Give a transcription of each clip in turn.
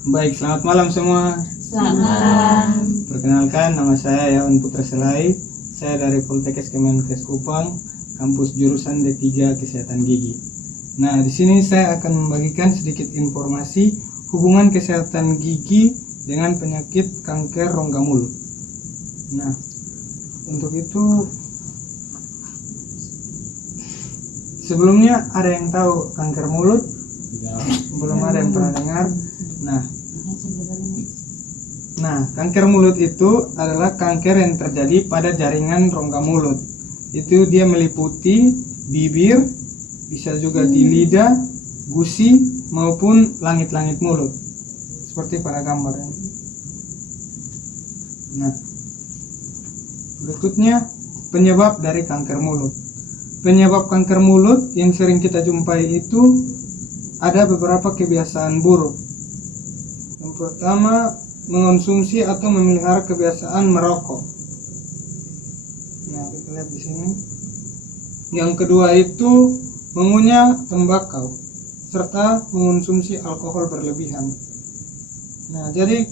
Baik, selamat malam semua. Selamat malam. Perkenalkan, nama saya Yawan Putra Selai. Saya dari Poltekkes Kemenkes Kupang, kampus jurusan D3 Kesehatan Gigi. Nah, di sini saya akan membagikan sedikit informasi hubungan kesehatan gigi dengan penyakit kanker rongga mulut. Nah, untuk itu sebelumnya ada yang tahu kanker mulut? Belum ada yang pernah dengar. Nah, kanker mulut itu adalah kanker yang terjadi pada jaringan rongga mulut. Itu dia meliputi bibir, bisa juga di lidah, gusi, maupun langit-langit mulut. Seperti pada gambar ini. Nah, berikutnya penyebab dari kanker mulut. Penyebab kanker mulut yang sering kita jumpai itu ada beberapa kebiasaan buruk. Yang pertama, mengonsumsi atau memelihara kebiasaan merokok. Nah, kita lihat di sini. Yang kedua itu mengunyah tembakau serta mengonsumsi alkohol berlebihan. Nah, jadi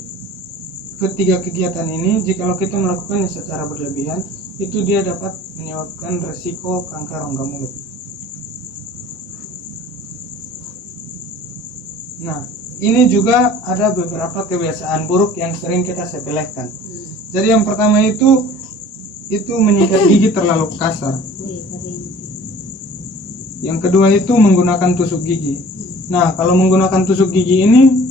ketiga kegiatan ini jikalau kita melakukannya secara berlebihan, itu dia dapat menyebabkan resiko kanker rongga mulut. Nah, ini juga ada beberapa kebiasaan buruk yang sering kita sepelekan. Jadi yang pertama itu menyikat gigi terlalu kasar. Yang kedua itu menggunakan tusuk gigi. Nah, kalau menggunakan tusuk gigi ini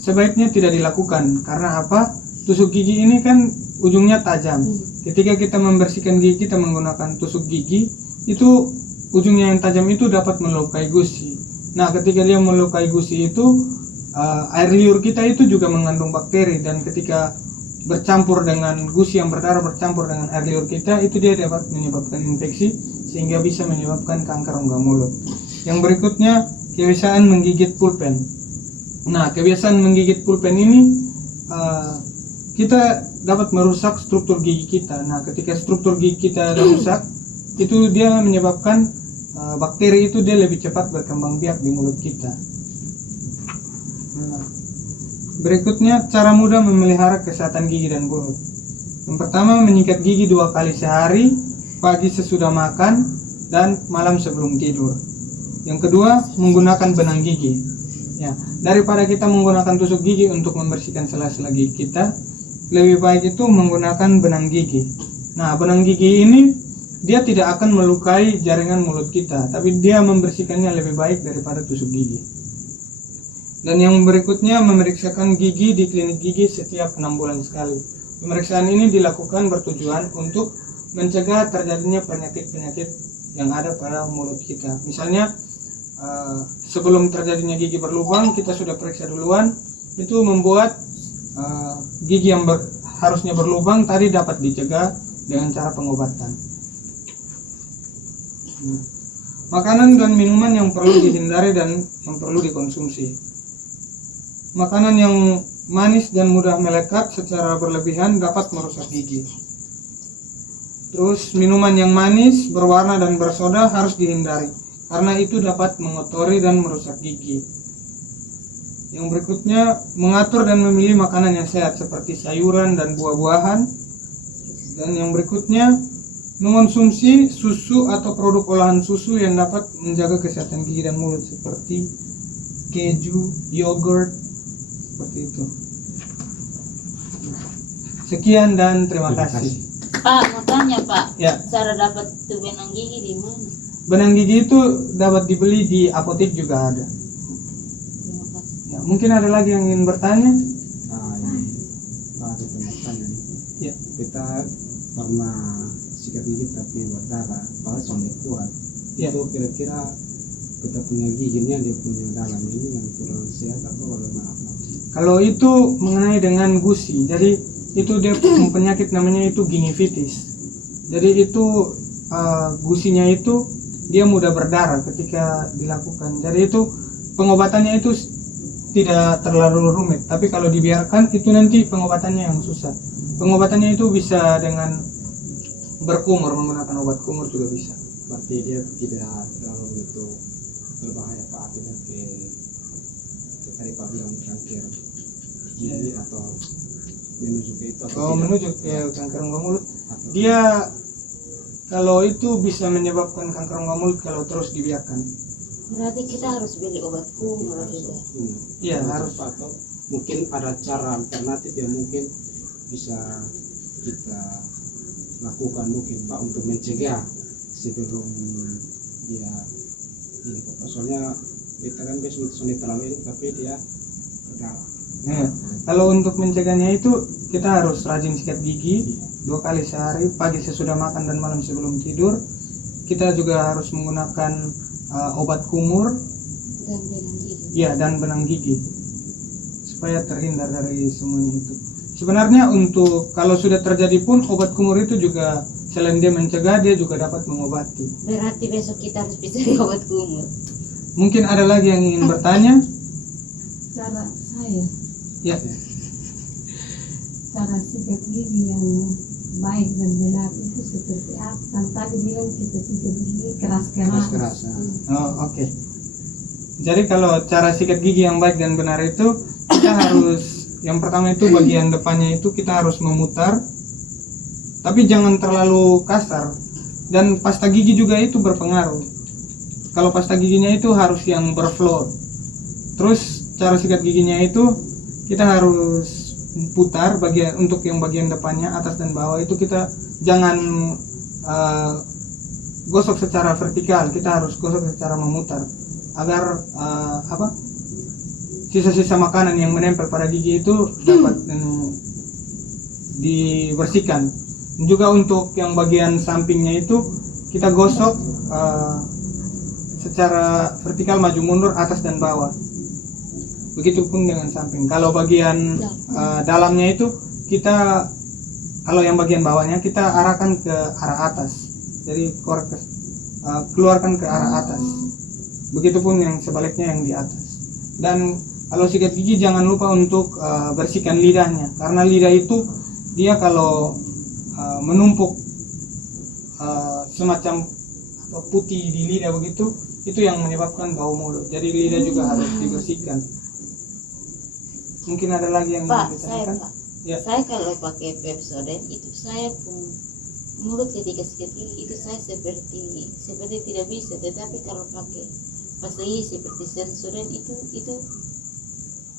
sebaiknya tidak dilakukan. Karena apa? Tusuk gigi ini kan ujungnya tajam. Ketika kita membersihkan gigi kita menggunakan tusuk gigi, itu ujungnya yang tajam itu dapat melukai gusi. Nah, ketika dia melukai gusi itu, air liur kita itu juga mengandung bakteri, dan ketika bercampur dengan gusi yang berdarah bercampur dengan air liur kita, itu dia dapat menyebabkan infeksi sehingga bisa menyebabkan kanker rongga mulut. Yang berikutnya, kebiasaan menggigit pulpen. Nah, kebiasaan menggigit pulpen ini kita dapat merusak struktur gigi kita. Nah, ketika struktur gigi kita rusak, itu dia menyebabkan bakteri itu dia lebih cepat berkembang biak di mulut kita. Nah, berikutnya cara mudah memelihara kesehatan gigi dan mulut. Yang pertama, menyikat gigi 2 kali sehari, pagi sesudah makan dan malam sebelum tidur. Yang kedua, menggunakan benang gigi. Ya, daripada kita menggunakan tusuk gigi untuk membersihkan sela-sela gigi kita, lebih baik itu menggunakan benang gigi. Nah, benang gigi ini dia tidak akan melukai jaringan mulut kita, tapi dia membersihkannya lebih baik daripada tusuk gigi. Dan yang berikutnya, memeriksakan gigi di klinik gigi setiap 6 bulan sekali. Pemeriksaan ini dilakukan bertujuan untuk mencegah terjadinya penyakit-penyakit yang ada pada mulut kita. Misalnya, sebelum terjadinya gigi berlubang, kita sudah periksa duluan, itu membuat gigi yang harusnya berlubang tadi dapat dicegah dengan cara pengobatan. Makanan dan minuman yang perlu dihindari dan yang perlu dikonsumsi. Makanan yang manis dan mudah melekat secara berlebihan dapat merusak gigi. Terus minuman yang manis, berwarna dan bersoda harus dihindari karena itu dapat mengotori dan merusak gigi. Yang berikutnya, mengatur dan memilih makanan yang sehat seperti sayuran dan buah-buahan. Dan yang berikutnya, mengonsumsi susu atau produk olahan susu yang dapat menjaga kesehatan gigi dan mulut seperti keju, yogurt, seperti itu. Sekian dan terima kasih. Pak, mau tanya Pak, Ya. cara dapat tuh benang gigi di mana? Benang gigi itu dapat dibeli di apotek juga ada. Terima kasih. Ya, mungkin ada lagi yang ingin bertanya? Ini ada pertanyaan. Ya. Kita pernah sikat gigi tapi berdarah, padahal sampai kuat. Ya. Itu kira-kira kita punya giginya, dia punya dalam ini yang kurang sehat atau bagaimana? Kalau itu mengenai dengan gusi, jadi itu dia penyakit namanya itu gingivitis. Jadi itu gusinya itu dia mudah berdarah ketika dilakukan. Jadi itu pengobatannya itu tidak terlalu rumit. Tapi kalau dibiarkan itu nanti pengobatannya yang susah. Pengobatannya itu bisa dengan berkumur, menggunakan obat kumur juga bisa. Berarti dia tidak terlalu begitu berbahaya Pak, artinya ke tadi Pak bilang kanker gigi atau menuju ke itu atau Oh, tidak? menuju ke kanker rongga mulut. Atau Dia kalau itu bisa menyebabkan kanker rongga mulut kalau terus dibiarkan. Berarti kita harus beli obat kumur juga. Iya, harus. atau mungkin ada cara alternatif yang mungkin bisa kita lakukan mungkin Pak untuk mencegah sebelum dia ini Pak. Soalnya kita kan biasanya terlalu ini tapi dia berdarah. Nah, kalau untuk mencegahnya itu kita harus rajin sikat gigi 2 kali sehari, pagi sesudah makan dan malam sebelum tidur. Kita juga harus menggunakan obat kumur, Dan benang gigi. ya, dan benang gigi supaya terhindar dari semuanya itu. Sebenarnya untuk kalau sudah terjadi pun obat kumur itu juga selain dia mencegah, dia juga dapat mengobati. Berarti besok kita harus bisa beli obat kumur. Mungkin ada lagi yang ingin bertanya? Cara saya, Ya, cara sikat gigi yang baik dan benar itu seperti apa? Kan tadi bilang kita sikat gigi keras-keras. Keras-keras. oh, oke. Jadi kalau cara sikat gigi yang baik dan benar itu kita harus, yang pertama itu bagian depannya itu kita harus memutar, tapi jangan terlalu kasar. Dan pasta gigi juga itu berpengaruh. Kalau pasta giginya itu harus yang berflow. Terus cara sikat giginya itu kita harus putar bagian untuk yang bagian depannya, atas dan bawah itu kita jangan gosok secara vertikal, kita harus gosok secara memutar agar sisa-sisa makanan yang menempel pada gigi itu dapat dibersihkan. Juga untuk yang bagian sampingnya itu kita gosok secara vertikal, maju mundur, atas dan bawah. Begitupun dengan samping. Kalau bagian dalamnya itu kita, kalau yang bagian bawahnya kita arahkan ke arah atas. Jadi keluarkan ke arah atas. Begitupun yang sebaliknya yang di atas. Dan kalau sikat gigi jangan lupa untuk bersihkan lidahnya, karena lidah itu dia kalau menumpuk semacam atau putih di lidah begitu, itu yang menyebabkan bau mulut. Jadi lidah juga harus dibersihkan. Mungkin ada lagi yang Pak, ingin saya ditanyakan? Pak. Ya. Saya kalau pakai Pepsodent itu saya pun mulut ketika sikat gigi itu saya seperti tidak bisa, tetapi kalau pakai pasta gigi seperti Sensodyne itu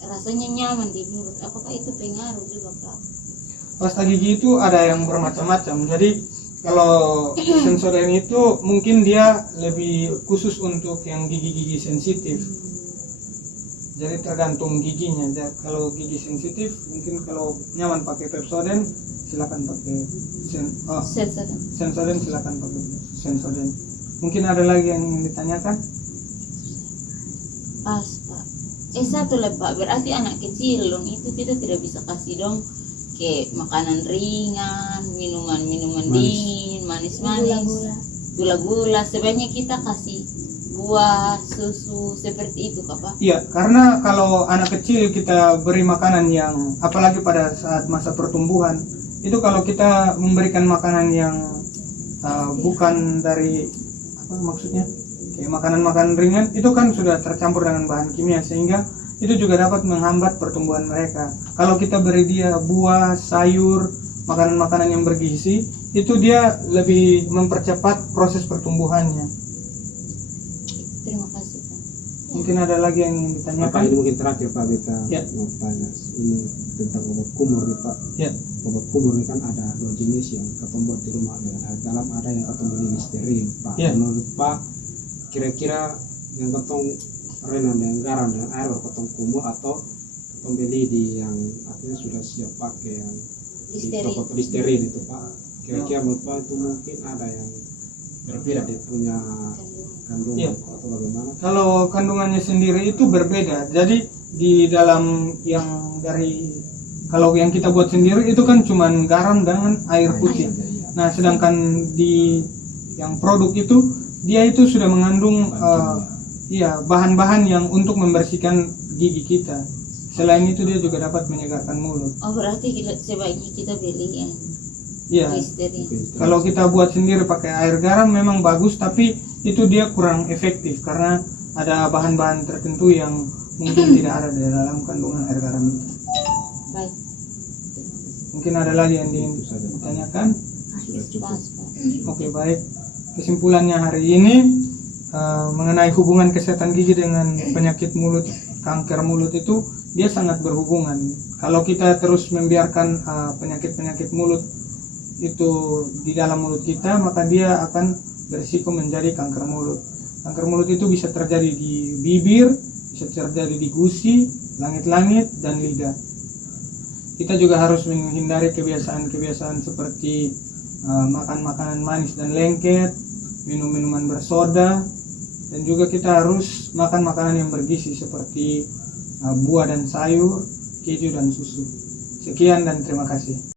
rasanya nyaman di mulut. Apakah itu pengaruh juga Pak? Pasta gigi itu ada yang bermacam-macam. Jadi kalau Sensodyne itu mungkin dia lebih khusus untuk yang gigi-gigi sensitif. Jadi tergantung giginya. Jadi, kalau gigi sensitif mungkin kalau nyaman pakai Pepsodent silakan pakai Sensodyne. Sensodyne, silakan pakai Sensodyne. Mungkin ada lagi yang ingin ditanyakan? Pas Pak. Satu lah Pak, berarti anak kecil dong itu kita tidak bisa kasih dong kayak makanan ringan, minuman dingin, manis-manis, gula-gula. Sebaiknya kita kasih buah, susu seperti itu Kak Pak. Iya, karena kalau anak kecil kita beri makanan yang, apalagi pada saat masa pertumbuhan, itu kalau kita memberikan makanan yang bukan dari, apa maksudnya, kayak makanan-makanan ringan, itu kan sudah tercampur dengan bahan kimia, sehingga itu juga dapat menghambat pertumbuhan mereka. Kalau kita beri dia buah, sayur, makanan-makanan yang bergizi, itu dia lebih mempercepat proses pertumbuhannya. Terima kasih Pak. Mungkin ada lagi yang ingin Pak, ditanyakan? ini mungkin terakhir Pak Beta Ya. mau tanya ini tentang obat kumur nih Pak. Ya. Obat kumur ini kan ada 2 jenis yang ketemu buat di rumah dengan air dalam, ada yang ketemu beli steril Pak. Ya. Menurut Pak kira-kira yang ketong renam dengan garam dengan air ketong kumur atau ketong beli di yang artinya sudah siap pakai yang di Listerin. toko listerin itu Pak. Kira-kira menurut Pak itu mungkin ada yang berbeda dia punya kandungan Ya. atau bagaimana? Kalau kandungannya sendiri itu berbeda. Jadi di dalam yang dari, kalau yang kita buat sendiri itu kan cuman garam dengan air putih. Nah, sedangkan di yang produk itu dia itu sudah mengandung bahan-bahan yang untuk membersihkan gigi kita. Selain itu dia juga dapat menyegarkan mulut. Oh berarti sebaiknya kita beli yang Iya. Listerin. Kalau kita buat sendiri pakai air garam memang bagus, tapi itu dia kurang efektif karena ada bahan-bahan tertentu yang mungkin tidak ada di dalam kandungan air garam itu. Baik. Mungkin ada lagi yang Itu saja. ditanyakan? Sudah cukup. Pas, Pak. Oke, baik. Kesimpulannya hari ini mengenai hubungan kesehatan gigi dengan penyakit mulut, kanker mulut itu dia sangat berhubungan. Kalau kita terus membiarkan penyakit-penyakit mulut itu di dalam mulut kita, maka dia akan berisiko menjadi kanker mulut. Kanker mulut itu bisa terjadi di bibir, bisa terjadi di gusi, langit-langit, dan lidah. Kita juga harus menghindari kebiasaan-kebiasaan seperti makan makanan manis dan lengket, minum minuman bersoda, dan juga kita harus makan makanan yang bergizi seperti buah dan sayur, keju dan susu. Sekian dan terima kasih.